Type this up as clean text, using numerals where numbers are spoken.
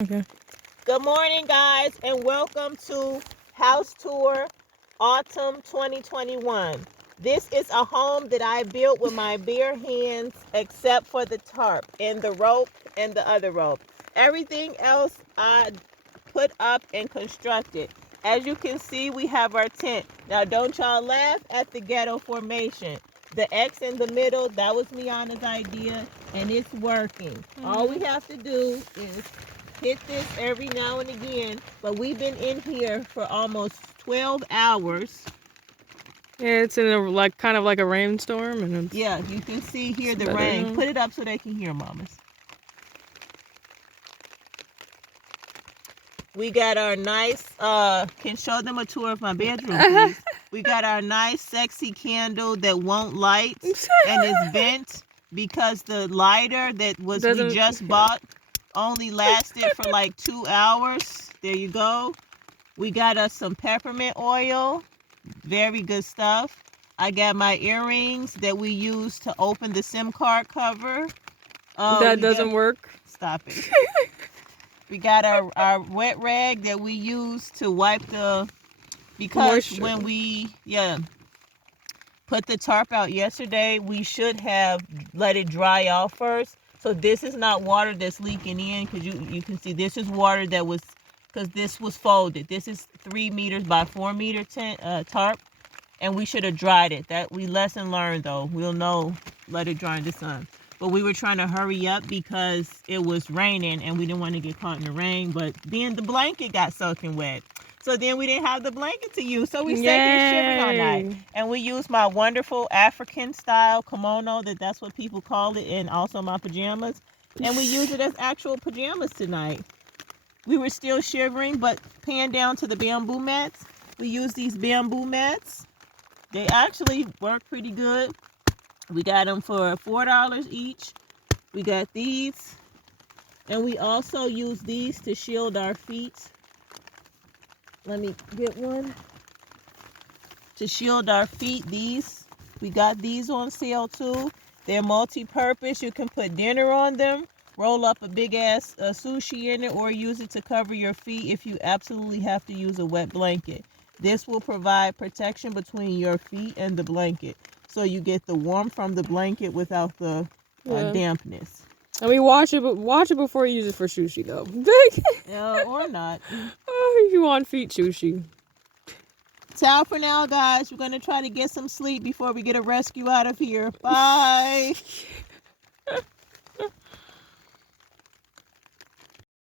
Okay. Good morning, guys, and welcome to House Tour Autumn 2021. This is a home that I built with my bare hands, except for the tarp and the rope and the other rope. Everything else I put up and constructed. As you can see, we have our tent. Now, don't y'all laugh at the ghetto formation. The X in the middle, that was Miana's idea, and it's working. All we have to do is hit this every now and again, but we've been in here for almost 12 hours. Yeah, it's in a kind of like a rainstorm, and it's Yeah, you can see here the better rain. now. Put it up so they can hear, mamas. We got our nice, can show them a tour of my bedroom, please. We got our nice, sexy candle that won't light and is bent because the lighter that we just bought only lasted for like 2 hours. There you go. We got us some peppermint oil. Very good stuff. I got my earrings that we use to open the SIM card cover. That doesn't work. Stop it. We got our wet rag that we use to wipe because moisture. When we put the tarp out yesterday, we should have let it dry off first. So this is not water that's leaking in, because you can see this is water that was, because this was folded. This is 3 meters by 4 meter tarp, and we should have dried it. That we lesson learned though. We'll know, let it dry in the sun. But we were trying to hurry up because it was raining and we didn't want to get caught in the rain. But then the blanket got soaking wet. So then we didn't have the blanket to use. So we sat here shivering all night. And we used my wonderful African style kimono, that's what people call it, and also my pajamas. And we used it as actual pajamas tonight. We were still shivering, but pan down to the bamboo mats. We used these bamboo mats. They actually work pretty good. We got them for $4 each. We got these. And we also use these to shield our feet. Let me get one. To shield our feet, we got these on sale too. They're multi-purpose. You can put dinner on them, roll up a big ass sushi in it, or use it to cover your feet if you absolutely have to use a wet blanket. This will provide protection between your feet and the blanket, so you get the warmth from the blanket without the dampness. I mean, watch it before you use it for sushi, though. Or not. Oh, you want feet sushi. Ciao for now, guys. We're going to try to get some sleep before we get a rescue out of here. Bye.